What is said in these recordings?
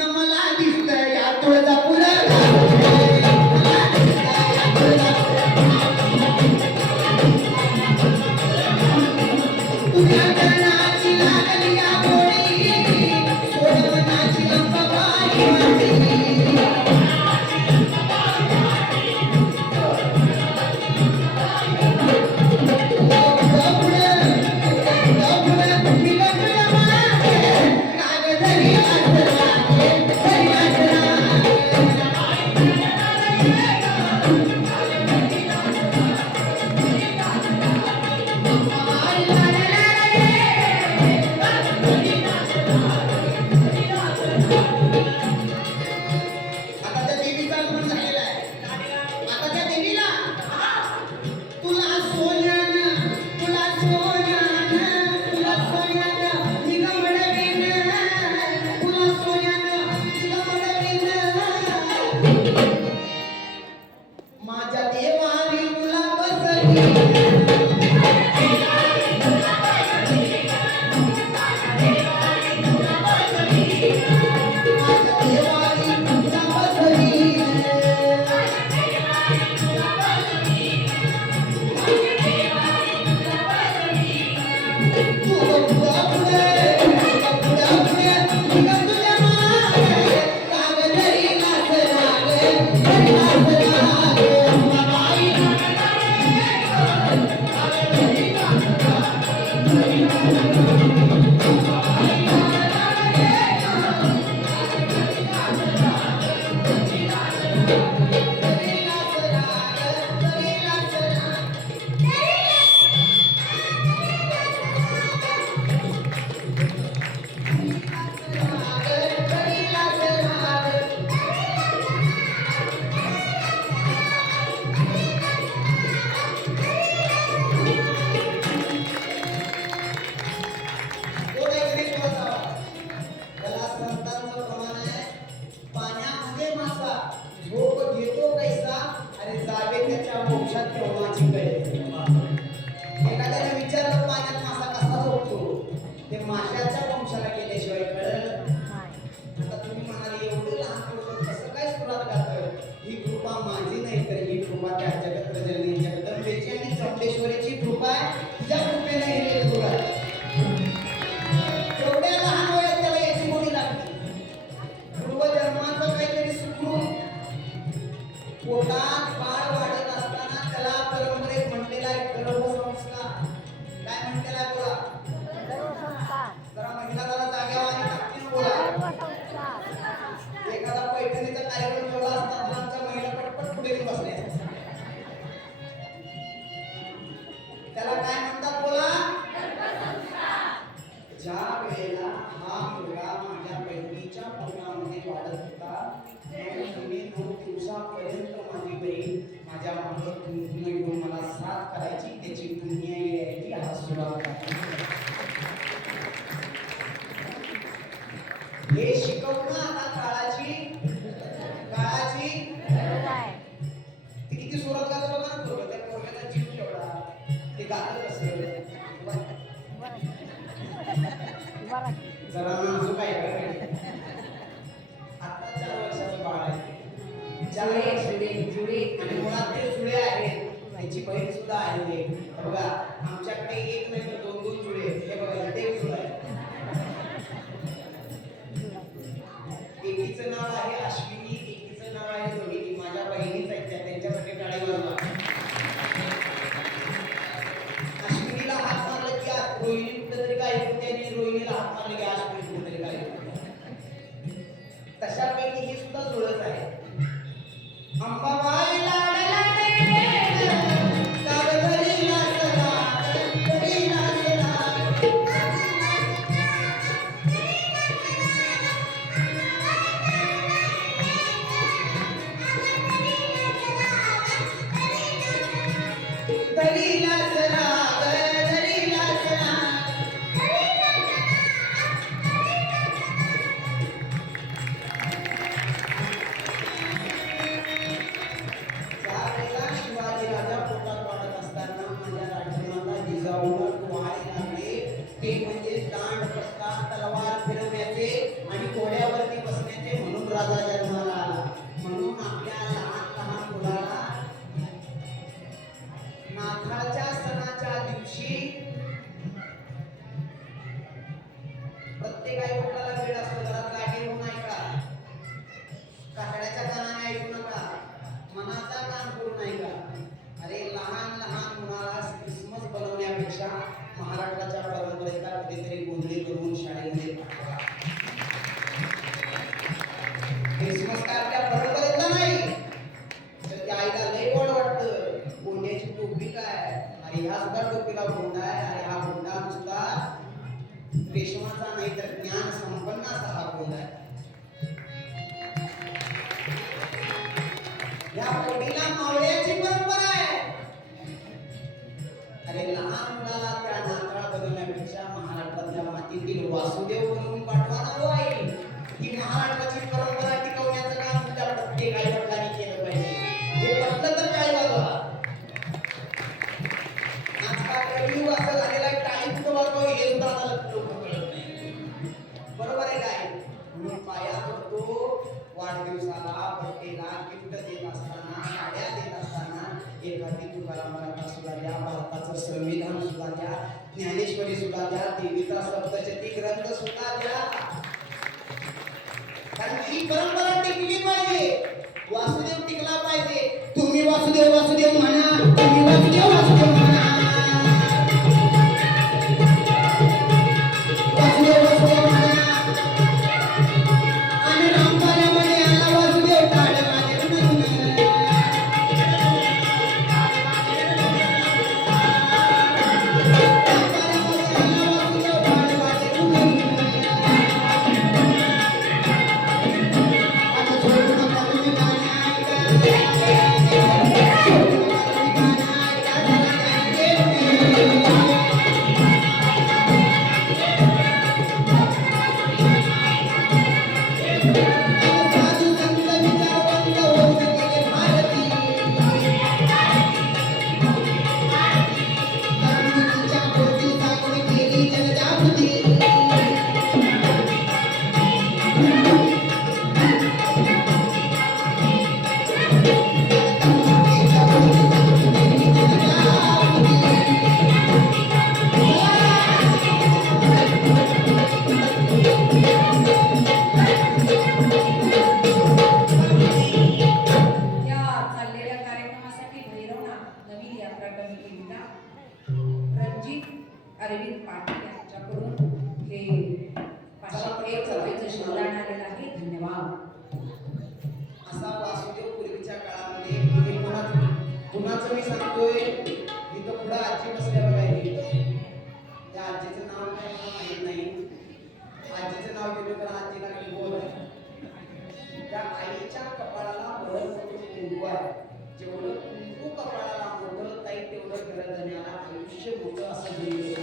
न मला दिसतं या तुळजापूर हे शिकवणं आता काळाची ती किती सुरात गात बघा ना पोरगं, त्या पोरग्याचा जीव केवढा, ते गात कसं जरा नाजूक आहे. आता 4 वर्षाचं बाळ आहे, 4 जुळे आणि मुळात ते जुळे आहेत. त्याची बहीण सुद्धा आहे. बघा आमच्याकडे एक नाही तर 2-2 जुळे. हे बघा इथे एक जुळा आहे. एकीचं नाव आहे अश्विनी, एकीचं नाव आहे रोहिणी. माझ्या बहिणीच आहेत त्या, त्यांच्यासाठी टाळी वाजवा. अश्विनीला हात मारला की रोहिणी कुठेतरी काय होते आणि रोहिणीला हात मारले की अश्विनी कुठेतरी काय होते. तशापैकी ही सुद्धा जुळच आहे. अंबाबाई राजा जन्माला आला. म्हणून आपल्या लहान लहान मुलाला नाताळच्या सणाच्या दिवशी प्रत्येक आई वडिलांना वेळ असतो, घरात लागे होऊ नाही का, काकड्याच्या कानाने ऐकू नका, मनाचा कान करू नाही का. अरे लहान लहान मुलाला क्रिसमस बनवण्यापेक्षा महाराष्ट्राच्या परंपरेला कधीतरी गोंधळी करून शाळेमध्ये पाठवा. क्रिसमस काय आपल्या परंपरेतला नाही, तर त्या आईला लय गोड वाटतं. गोंड्याची टोपी काय, अरे ह्या सुद्धा टोपीला गोंडा आहे. अरे हा गोंडा नुसता रेशमाचा नाही तर ज्ञान संपन्न असा हा गोंडा आहे. या पोटीला मावळ्याची परंपरा आहे. अरे लहान मुलाला त्या नाताळ बनवण्यापेक्षा महाराष्ट्रातल्या मातीतील वासुदेव बनवून पाठवा ना हो आई. ही महाराष्ट्राची परंपरा टिकवण्याचं काम तुझ्या प्रत्येक आई वडिलांनी केलं पाहिजे. हे पटलं तर काय झालं. आजकाल कलियुग असं झालेला आहे, टाइम कुठं वाजतो हे सुद्धा आता लोक कळत नाही. बरोबर आहे काय. मी पाया पडतो वाढदिवसाला बर्थडेला गिफ्ट देत असताना, साड्या देत असताना एखादी तुकारामाला सुद्धा द्या, भारताचं संविधान सुद्धा द्या, ज्ञानेश्वरी सुद्धा द्या, देवीचा सप्तशती ग्रंथ सुद्धा द्या. कारण ही परंपरा टिकली पाहिजे, वासुदेव टिकला पाहिजे. तुम्ही वासुदेव वासुदेव म्हणा, तुम्ही वासुदेव वासुदेव म्हणा, वासुदेव वासुदेव म्हणा. आणि रामपाल्यामध्ये आला वासुदेव काढ माझे म्हणून. अरविंद पाटील यांच्याकडून हे 501 रुपयाचं शिवदान आलेलं आहे. धन्यवाद. असा वासुदेव पूर्वीच्या काळामध्ये कुणाचं मी सांगतोय. इथं पुढं आजी बसल्या बघायची, त्या आजीचं नाव काय मला माहित नाही. आजीचं नाव घेतलं तर आजीला काही बोल. त्या आईच्या कपाळाला बरं कुंकू आहे. जेवढं कुंकू कपाळाला मोठं ताई तेवढं घरात जाण्याला आयुष्य मोठं असं दिलेलं.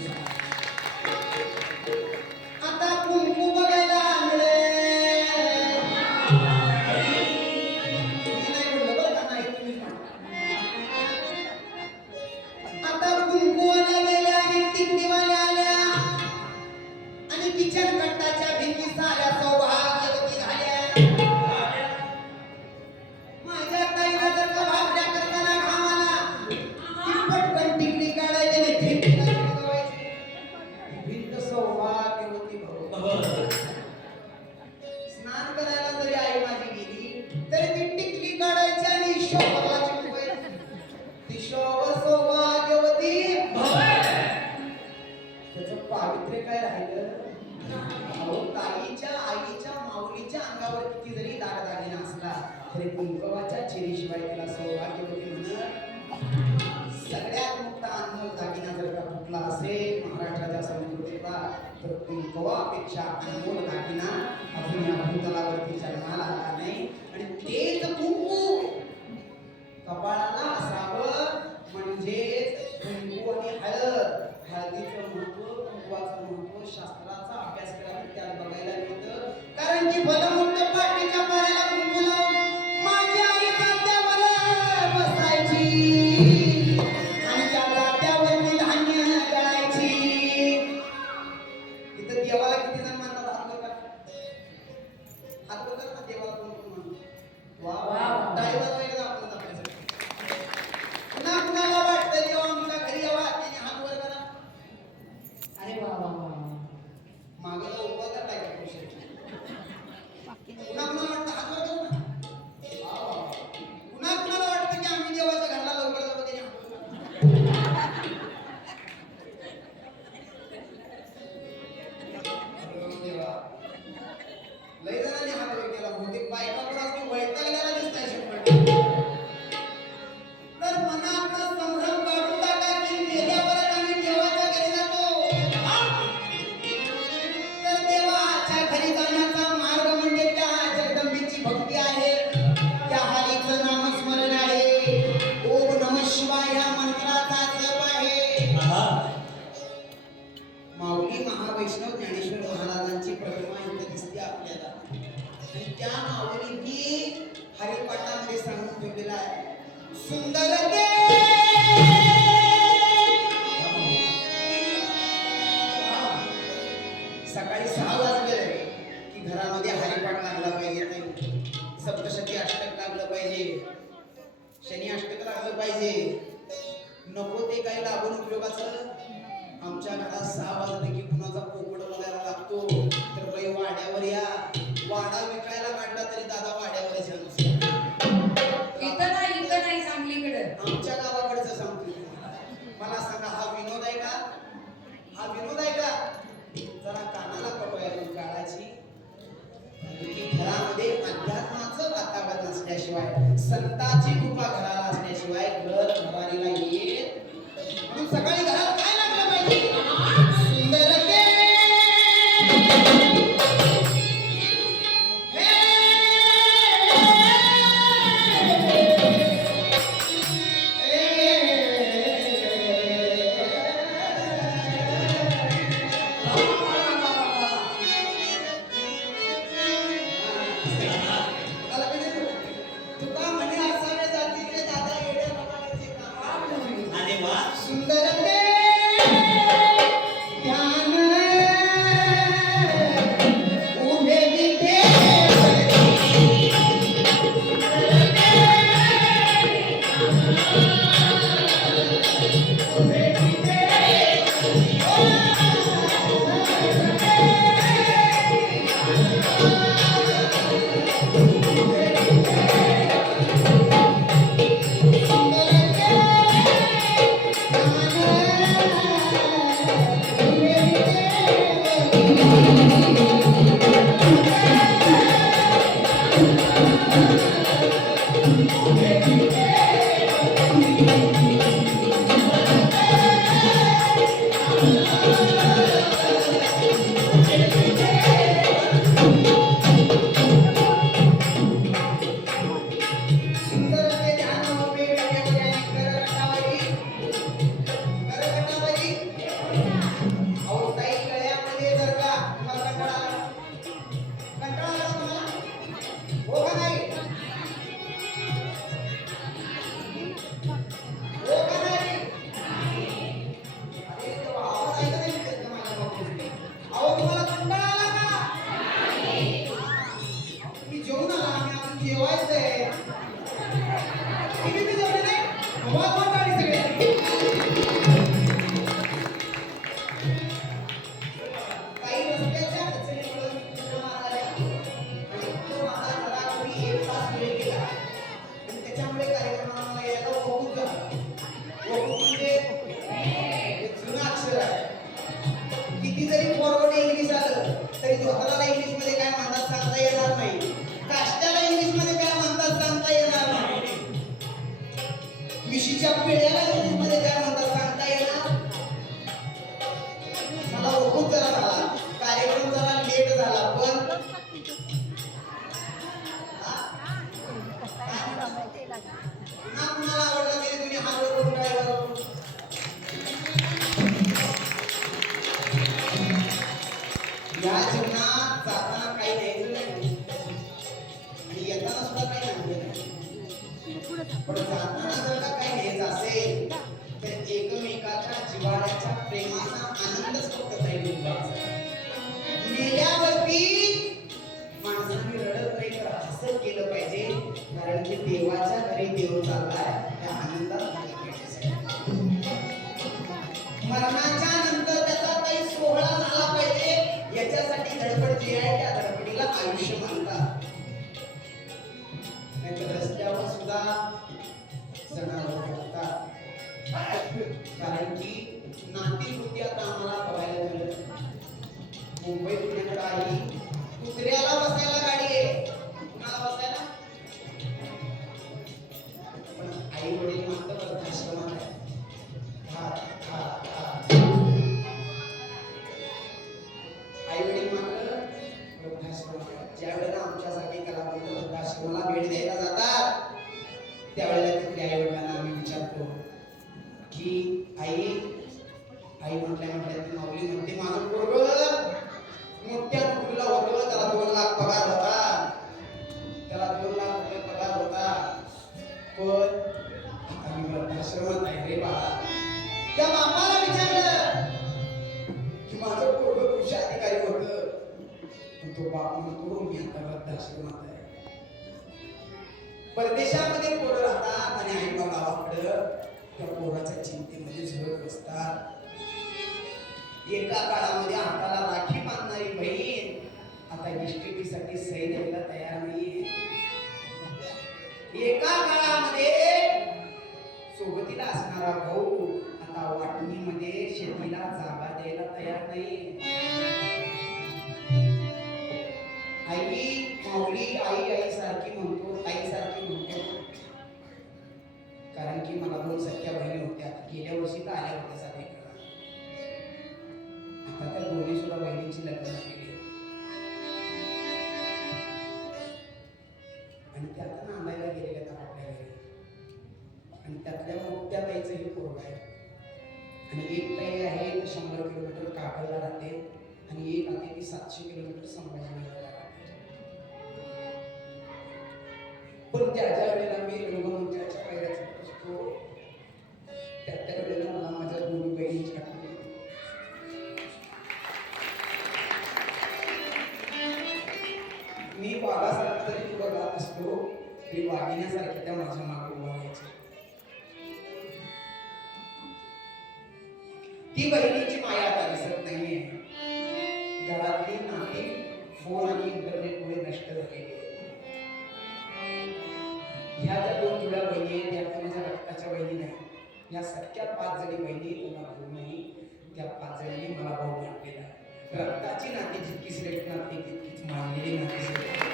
आता कुंकू बघायला आणले. आता कुंकूवाल्या गेल्या आणि टिकणीवाल्या आल्या आणि किचन कट्टाच्या भिंती साऱ्या सौभाग्यवती झाल्या. माझ्या ताईला जर का भाकऱ्या करताना घामाला ती पटकन टिकली काढायची आणि भिंतीला चिकटवायची. भिंत सौभाग्यवती भव. स्नान करायला जरी आई माझी गेली तरी ती टिकली काढायची आणि शोभरला चिकटवायची. ती शोभर सौभाग्यवती भव. त्याचं पावित्र्य काय राहिलं. अहो ताईच्या आईच्या माऊलीच्या अंगावर किती जरी दागदागिना असला तरी कुंकवाच्या चिरीशिवाय तिला सौभाग्यवती म्हणत. सगळ्यात मोठा अनमोल दागिना जर का कुठला असेल महाराष्ट्राच्या संस्कृतीचा तर कुंकवापेक्षा अनमोल दागिना आपण या भूतलावरती जन्माला आला नाही. आणि तेच कुंकू कपाळाला असावं. म्हणजेच कुंकू आणि हळद, हळदीचं महत्व, कुंकवाचं महत्व शास्त्राचा अभ्यास केला तर त्यात बघायला मिळतं. कारण की भलमोठं पाठीच्या पायाला कुंकू लावून माझी आई जात्यावर बसायची आणि त्या जात्यावरती धान्य गळायची. इथं देवाला किती जण म्हणतात हात वर कर, हात वर कर ना देवाला. वा वा, वा वा. टाळी वाजवा एकदा आपण आपल्यासाठी. पुन्हा कुणाला वाटतं जेव्हा आमच्या घरी यावा त्याने हात वर करा. अरे वा वा वा. मागेला उभा करताय का पुरुषाची? पुन्हा कुणाला वाटतं हात वर करू ना? वा वा. पुन्हा कुणाला वाटतं की आम्ही देवाच्या घराला लवकर जाऊ त्याने हात वर करा. अरे देवा. लय जणांनी हात वर केला. बहुतेक बायका पण असं वैतागलेला दिसताय शंभर. तर मनातला संभ्रम काढून टाका की मेल्यावर आम्ही देवाच्या घरी जातो. तर देवाच्या घरी जाण्याचा मार्ग म्हणजे त्या जगदंबेची भक्ती आहे. त्या हरीचं नामस्मरण आहे. ओम नमः शिवाय या मंत्राचा जप आहे. माऊली महावैष्णव ज्ञानेश्वर महाराजांची प्रतिमा इथे दिसते आपल्याला. आणि त्या माऊलींनी हरिपाठामध्ये सांगून ठेवलेला आहे. सुंदर ते सकाळी 6 वाजले की घरामध्ये हरिपाठ लागला पाहिजे. सप्तशती अष्टक लागलं पाहिजे. शनी अष्टक लागलं पाहिजे. नको ते काही लागून उपयोगाचं. आमच्या घरात 6 वाजले की कुणाचा पोपट बघायला लागतो. तर बाई वाड्यावर या. वाडा विकायला काढला तरी दादा वाड्यावरच या नुसता. इथं नाही सांगलीकडं. आमच्या गावाकडचं सांगतो. मला सांगा हा विनोद आहे का? हा विनोद आहे का? जरा कानाला पटवाय काळाची. घरामध्ये अध्यात्माचं वातावरण असल्याशिवाय संताची कृपा घराला असल्याशिवाय घर घराला येत. म्हणून सकाळी घरात काय लागलं पाहिजे? सुंदर ते तुका म्हणे असावे जातीचे दादा येड्या प्रमाणाचे का? अरे वा. सुंदर ते ध्यान उभे विठे सुंदर ते ध्यान उभे विठे करकटावरी. अहो ताई गळ्यामध्ये जर का तुम्हाला कंटाळा आला तुम्हाला? हो का नाही? हो का नाही? अरे देवा, आवाज ऐकत नाही येत का माझ्या बाबतीत? अहो तुम्हाला कंटाळा आला का? तुम्ही जेवून आला. आम्ही अजून जेवायचंय. किती बी जेवले नाही? आवाज मोठा आणि सगळे. काही रस्त्याच्या अडचणीमुळे तुझ्या मारायला आणि तो माझा जरा कोणी 1 तास वेळ गेला आणि त्याच्यामुळे कार्यक्रमाला मला यायला वकूक झाला. वकूक म्हणजे हे जुनं अक्षर आहे. किती जरी फॉरवर्ड इंग्लिश आलं तरी धोत्राला इंग्लिशमध्ये काय म्हणतात सांगता येणार नाही. काष्ट्याला इंग्लिशमध्ये काय म्हणतात सांगता येणार नाही. मिशीच्या पिढ्याला इंग्लिशमध्ये काय म्हणतात सांगता येणार. मला वकूक जरा झाला. कार्यक्रम जरा लेट झाला पण ना कुणाला आवडला तरी तुम्ही हात वर करून काय करू. या जीवनात जाताना काही द्यायचं नाही आणि येताना सुद्धा काही आणलं नाही. पण जाताना जर का काही घ्यायचं असेल तर एकमेकाच्या जिव्हाळ्याच्या प्रेमाचा आनंदच फक्त काही घेतला. मेल्यावरती माणसाने रडत नाही तर हसत केलं पाहिजे. देवाच्या घरी देव चाललाय त्या आनंदात भेटण्यासाठी. मरणाच्या नंतर त्याचा काही सोहळा झाला पाहिजे याच्यासाठी धडपड जी आहे त्या धडपडीला आयुष्य म्हणतात. नाहीतर रस्त्यावर सुद्धा जनावर फिरतात. कारण की नाती वृत्ती आता आम्हाला बघायला मिळत. मुंबई पुण्याकडे आली कुत्र्याला बसायला गाडी आहे, कुणाला बसायला? पण आई वडील मात्र वृद्धाश्रमात आहे. आई वडील मात्र वृद्धाश्रमात आहे. ज्या वेळेला आमच्यासाठी कलावंत वृद्धाश्रमाला भेट द्यायला जातात त्यावेळेला तिथे आई वडिलांना आम्ही विचारतो की आई म्हटल्या ती माऊली म्हणते माझं पोरगं मोठ्या नोकरीला होतं, त्याला 2 लाख पगार होता, त्याला 2 लाख रुपये पगार होता, पण आता मी वृद्धाश्रमात आहे रे बाळा. त्या बापाला विचारलं की माझं पोरगं कृषी अधिकारी होतं, पण तो बाप म्हणतो मी आता वृद्धाश्रमात आहे. परदेशामध्ये पोरं राहतात आणि आई गावाकडं त्या पोराच्या चिंतेमध्ये झुरत बसतात. एका काळामध्ये हाताला राखी बांधणारी बहीण आता इष्टिकीसाठी सही द्यायला तयार नाहीये. एका काळामध्ये सोबतीला असणारा भाऊ आता वाटणीमध्ये शेतीला जागा द्यायला तयार नाही. आई माऊली आई सारखी म्हणतो, ताई सारखी म्हणतो, कारण की मला 2 सख्या बहिणी होत्या. गेल्या वर्षी तर आल्या होत्या साधे. आता त्या दोन्ही सुद्धा बहिणींची लग्न केली आणि त्या आता नांदायला गेलेल्या आपल्या घरी. आणि त्यातल्या मोठ्या ताईचं हे पोरग आहे आणि एक ताई आहे 100 किलोमीटर कागलला राहते आणि एक आहे ती 700 किलोमीटर संभाजीनगरला राहते. पण ज्या वेळेला मी रंगमंदिराच्या पायऱ्या चढत असतो त्या वेळेला मला माझ्या दोन्ही बहिणीची आठवण येते. मी वाघासारखा जरी पुढे जात असतो तरी वाघिण्यासारख्या त्या माझ्या मागे उभा व्हायच्या. ती बहिणीची माया आता दिसत नाहीये. घरातली नाती फोन आणि इंटरनेटमुळे नष्ट झालेली. ह्या ज्या 2 जुळ्या बहिणी आहेत त्या माझ्या रक्ताच्या बहिणी नाही. या सख्या 5 जणी बहिणी तुला भाऊ नाही, त्या 5 जणींनी मला भाऊ मानलेला आहे. रक्ताची नाती जितकी श्रेष्ठ नाती तितकीच मानलेली नाती श्रेष्ठ.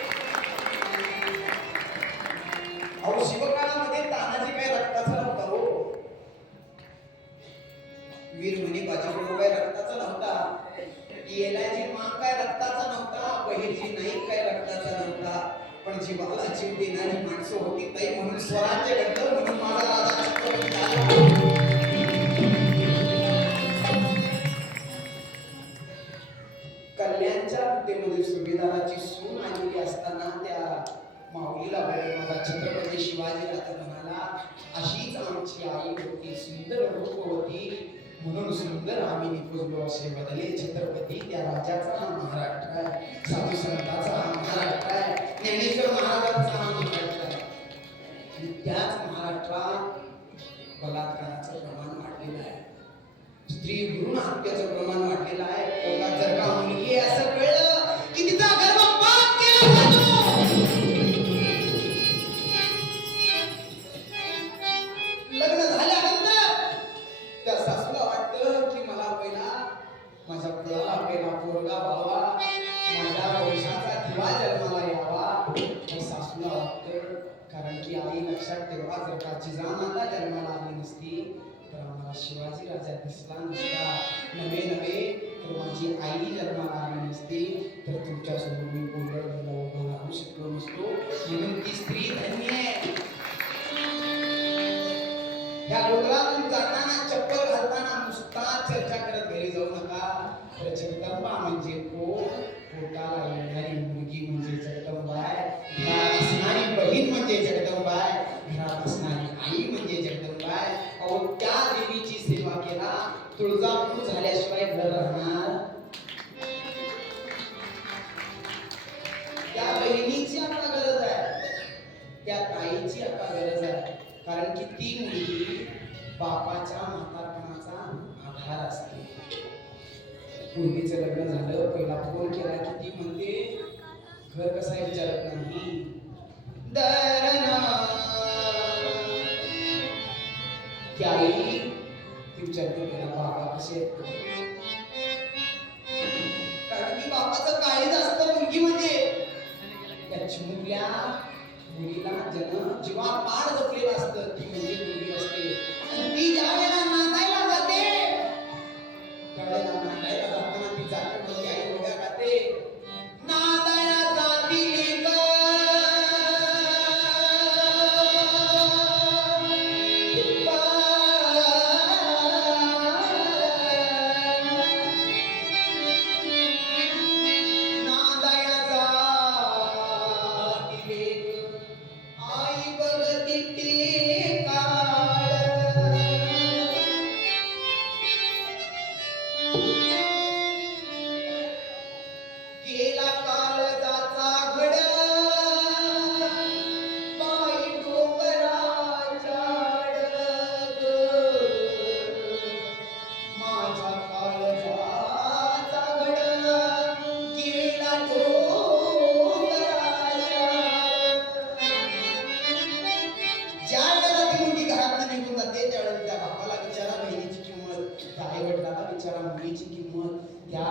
अहो शिवकाळामध्ये तानाजी काय रक्ताचा नव्हता हो. वीर म्हणे बाजीप्रभू काय रक्ताचा नव्हता. येलाजी मां काय रक्ताचा नव्हता. बहिर्जी नाईक काय रक्ताचा नव्हता. पण जीवाला जीव देणारी माणसं होती ताई म्हणून स्वराज्य घडलं, म्हणून माझा राजा छत्रपती झाला. कल्याणच्या विटेमध्ये सुभेदाराची सून आलेली असताना त्या माऊलीला माझा छत्रपती शिवाजी राजा म्हणाला अशीच आमची आई होती, सुंदर रूप होती म्हणून सुंदर आम्ही निपुजलो असे बदले छत्रपती. त्या राजाचा हा महाराष्ट्र आहे, साधू संतांचा हा महाराष्ट्र आहे, ज्ञानेश्वर महाराजांचा हा महाराष्ट्र आहे. आणि त्याच महाराष्ट्रात बलात्काराचं प्रमाण वाढलेलं आहे, स्त्री भ्रूण हत्याचं प्रमाण वाढलेलं आहे. पोटात जर का मुलगी आहे असं कळलं की तिचा गर्भपात केला जातो. लग्न झाल्यानंतर त्या सासूला वाटतं की मला पहिला माझ्या कुळाला पहिला पोरगा व्हावा, माझ्या वंशाचा दिवा जन्माला यावा. सासूला वाटतं, कारण की आई लक्षात ठेवा जर का जिजामाता जन्माला आली नसती तर आम्हाला शिवाजी राजा दिसला नसता. नवे तर माझी आई जन्माला आली नसती तर तुमच्यासोबत मी बोलत उभा राहू शकलो नसतो. म्हणून ती स्त्री धन्य आहे. ह्या डोंगरातून जाताना चप्पल घालताना नुसता चर्चा करत घरी जाऊ नका. तर जगदंबा म्हणजे कोण? पोटाला येणारी मुलगी म्हणजे जगदंबाय, घरात असणारी बहीण म्हणजे जगदंबाय, घरात असणारी आई म्हणजे जगदंबाय. अहो त्या देवीची सेवा केला तुळजापूर झाल्याशिवाय घर राहणार. त्या बहिणीची आपल्याला गरज आहे, त्या ताईची कारण की ती मुलगी बापाच्या म्हातारपणाचा आधार असते. पूर्वीचं लग्न झालं, पहिला फोन केला की ती म्हणते घर कसं आहे विचारत नाही. दरना की आई ती विचारते त्याला बाबा कसे आहेत. कारण की बापाचं काळीज असतं मुलगीमध्ये. त्या चिमुकल्या मुलीला जन जीवा पाड जपलेलं असतं. ती म्हणजे मुलगी असते. आणि ती ज्या वेळेला नांदायला जाते त्यावेळेला नांदायला जाताना ती जाते म्हणजे आई एवढ्या गाते नांदायला जाती लेक नांदायला जाती लेक आई बघती ते काळ गेला काळजाचा घड्या बाई डोंगराच्या डग माझा काळजाचा घड्या गेला डोंगराच्या ज्या वेळेला ती मुलगी घरातून निघून जाते त्यावेळेला त्या बापाला विचारा बहिणीची किंमत, त्या आई वडिलाला विचारा मुलीची किंमत, त्या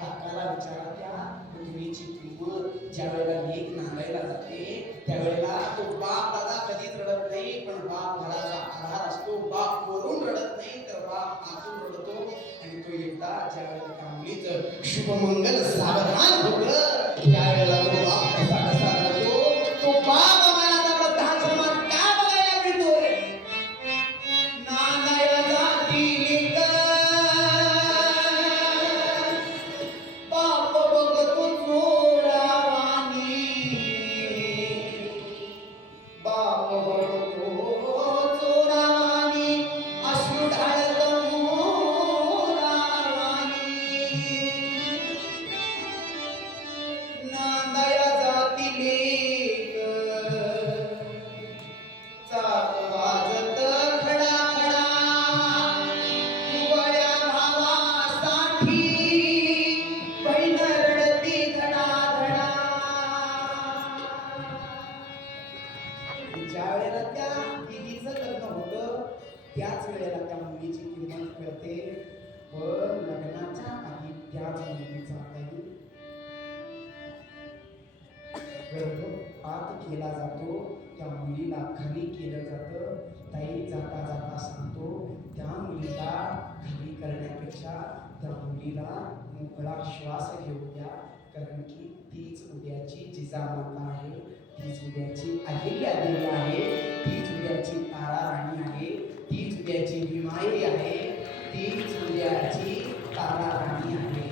काकाला विचारा त्या मुलीची किंमत. ज्या वेळेला लेक नांदायला जाते त्यावेळेला तो बाप दादा कधीच रडत नाही, पण बाप घराचा आधार असतो. बाप वरून रडत नाही तर बाप आतून रडतो. आणि तो एकदा ज्या वेळेला त्या मुलीचं शुभमंगल सावधान होतं त्यावेळेला तो बाप कसा कसा रडतो. तो बाप आम्हाला आता वृद्धाश्रमात का बघायला मिळतोय. नांदायला जाती लेक बाप बघतो चोरावानी, बाप बघतो चोरावानी अश्रू ढाळतो मोरावानी. नांदायला जाती लेक चाक वाजत खडा खडा उघड्या भावासाठी बहीण रडती धडा धडा. ज्या वेळेला त्या दिदीचं लग्न होतं त्याच वेळेला त्या मुलीची किंमत कळते. पण लग्नाच्या आधी त्याच मुलीचा काही गर्भपात केला जातो. त्या मुलीला खाली केलं जातं. ताई जाता जाता सांगतो त्या मुलीला खाली करण्यापेक्षा त्या मुलीला मोकळा श्वास घेऊ द्या. कारण की तीच उद्याची जिजामाता आहे, तीच उद्याची अहिल्या देवी आहे, तीच उद्याची तारा राणी आहे, तीच उद्याची भीमाई आहे, तीच उद्याची तारा राणी आहे.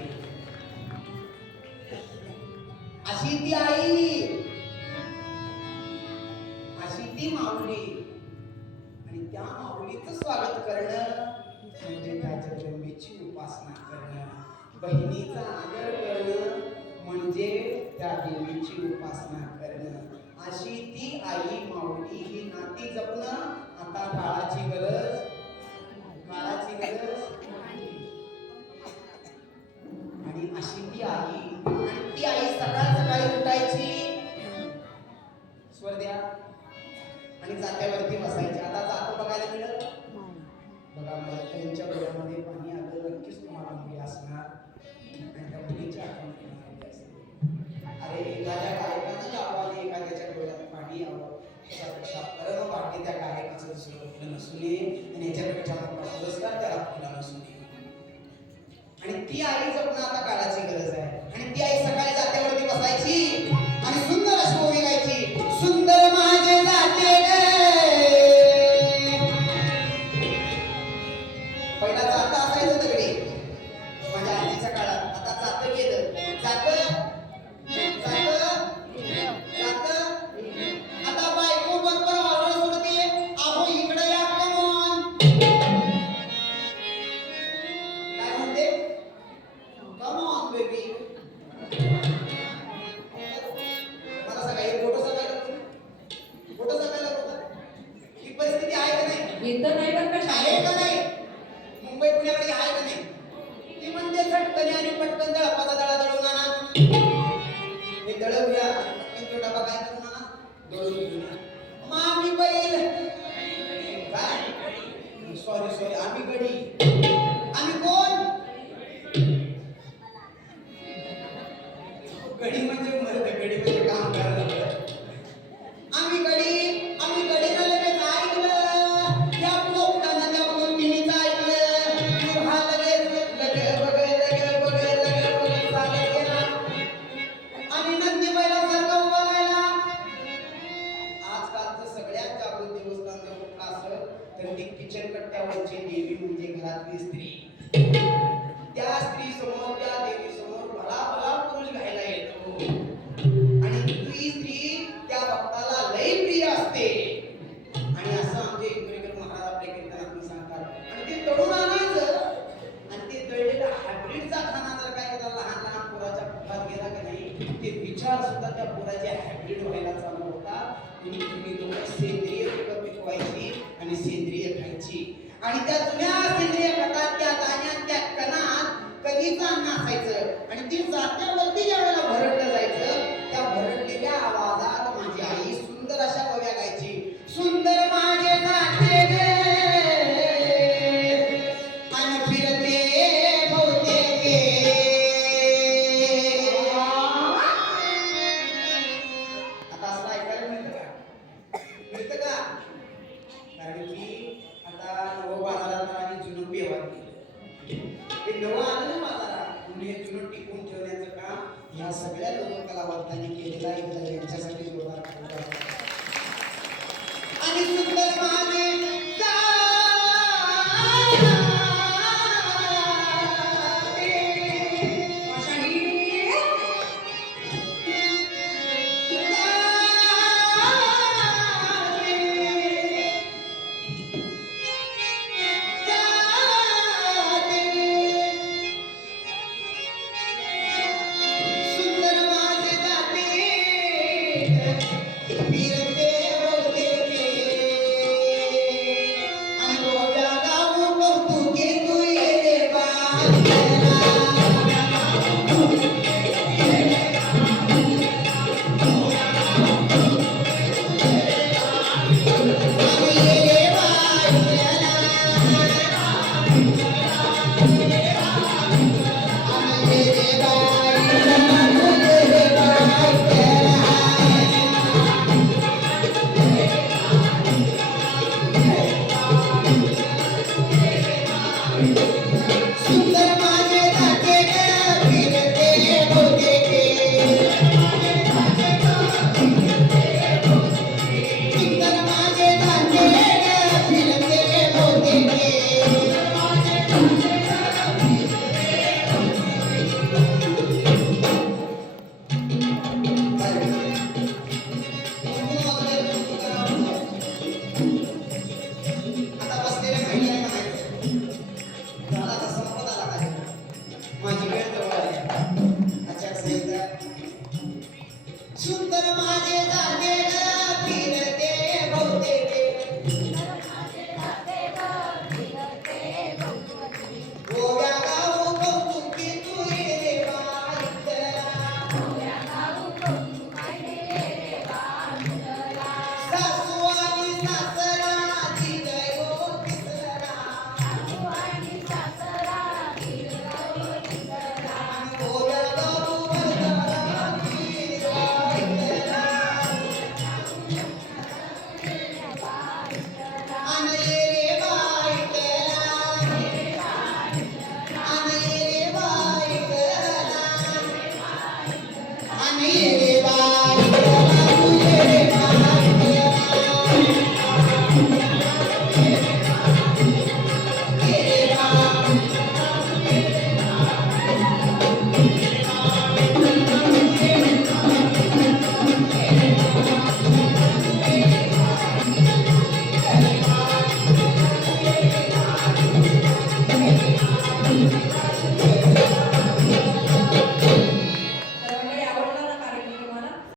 अशी ती आई, अशी ती माऊली. आणि त्या माऊलीचं स्वागत करणं म्हणजे त्या जगदंबेची उपासना करणं. बहिणीचा आदर करणं म्हणजे त्या देवीची उपासना करणं. अशी ती आई माऊली ही नाती जपणं आता काळाची गरज, काळाची गरज. आणि अशी ती आई, आणि ती आई सकाळ सकाळी उठायची स्वर द्या आणि जात्यावरती बसायची. आता जातो बघायला मिळत बघा. मला त्यांच्या डोळ्यामध्ये पाणी आलं. नक्कीच तुम्हाला मुली असणार आणि त्या मुलीची आठवण तुम्हाला असते. अरे एखाद्या गायकानं गावाने एखाद्याच्या डोळ्यात पाणी यावं त्याच्यापेक्षा परम वाटते त्या गायकाचं दुसरं कुठलं नसू नये आणि याच्यापेक्षा मोठा पुरस्कार त्याला कुठला नसू नये. आणि ती आई जपणं आता काळाची गरज आहे. आणि ती आई सकाळी जात्यावरती बसायची आणि सुंदर अशी ओवी गायची. सुंदर माझे जाते पहिला जाता असायचं दगडी माझ्या आजीच्या काळात. आता जातं गेलं. जातं आता बायको बरोबर ऑर्डर सोडते. अहो इकडे या कमॉन. काय म्हणते? कमॉन बेबी इथं नाही बरं का आहे शाळेत. का नाही? मुंबई पुण्याकडे आहे का नाही? ती म्हणते झटकन आणि पटकन दळपाचा दळा दळून आणा. हे दळवूया पटकन तो डबा काय करून आणा? दळून घेऊन या. मग आम्ही बैल काय? सॉरी आम्ही गडी. आम्ही कोण? गडी म्हणजे गडी म्हणजे काम करायला. आम्ही गडीला लगेच ऐकलं. त्या पोपटानं त्या मोहिनीचं ऐकलं. की हा लगेच बघ चालत गेला. आणि नंदी बैलासारखा उभा राहिला. आजकालचं सगळ्यात जागृत देवस्थानचं कुठलं असं तर ती किचन कट्ट्यावरची देवी म्हणजे घरातली स्त्री. त्या स्त्री समोर त्या देवी समोर भला पुरुष घायला येतो. आणि ती स्त्री त्या भक्ताला लय प्रिय असते. आणि असं आमचे इंद्रेकर महाराज आपल्या कीर्तनातून सांगतात. आणि ते तळून आणायचं आणि ते तळलेलं हायब्रिडचा खाना जर काय केला लहान पोराच्या पोटात गेला की नाही ते विचार सुद्धा त्या पोराचे हायब्रिड व्हायला चालू होतात. आणि तुम्ही लोक सेंद्रिय पिकं पिकवायची आणि सेंद्रिय खायची. आणि त्या जुन्या सेंद्रिय खतात त्या दाण्यात त्या कणात कधीच अन्न असायचं. आणि ती जात्यावरती ज्या वेळेला भरडलं जायचं त्या भरडलेल्या आवाजात माझी आई सुंदर अशा कव्या गायची. सुंदर माझे जाते गे आणि फिरते भोवते गे. आता असं ऐकायला मिळतं का? मिळतं का? कारण की आता नवं बाजारात आणि जुनं पेवात गेलं. ते नवं आलं ना बाजारात म्हणून हे जुनं टिकवून ठेवण्याचं काम या सगळ्या लोककलावंतांनी केलेलं आहे. तर यांच्यासाठी जोरदार टाळ्या. आणि सुंदर माझे Thank you.